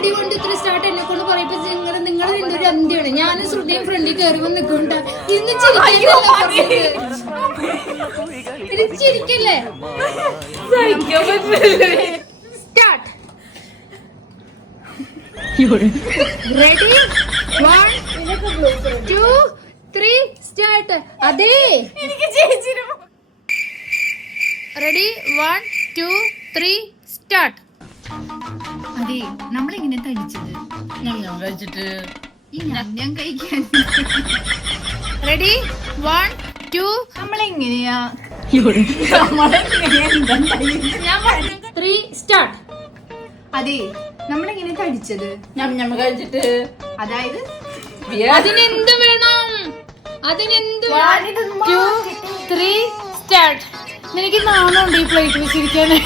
Ready കൊണ്ട് ഇത്ര start എന്നെ കൊണ്ട് പറയപ്പോ നിങ്ങൾ എന്തൊരു അന്ത്യാണ്. ഞാനും ശ്രുതിയും ഫ്രണ്ടിൽ കയറി വന്ന് നിൽക്കണ്ട. ഇന്ന് ചിരിക്കല്ലേ? സ്റ്റാർട്ട്. Ready 1 2 3 start. അതെ റെഡി 1 2 3 സ്റ്റാർട്ട്. അതെ നമ്മളിങ്ങനെ തടിച്ചത് ഞാൻ കഴിച്ചിട്ട് ഞാൻ കഴിക്കാൻ റെഡി 1 2 നമ്മളെങ്ങനെയാ 3 സ്റ്റാർട്ട്. അതെ നമ്മളെങ്ങനെ തടിച്ചത് ഞാൻ കഴിച്ചിട്ട് അതായത് അതിനെന്ത് വേണം? അതിനെന്ത് 1 2 3 സ്റ്റാർട്ട്. നിനക്ക് നാണുണ്ട് ഈ പ്ലേറ്റ് വെച്ചിരിക്കാന്.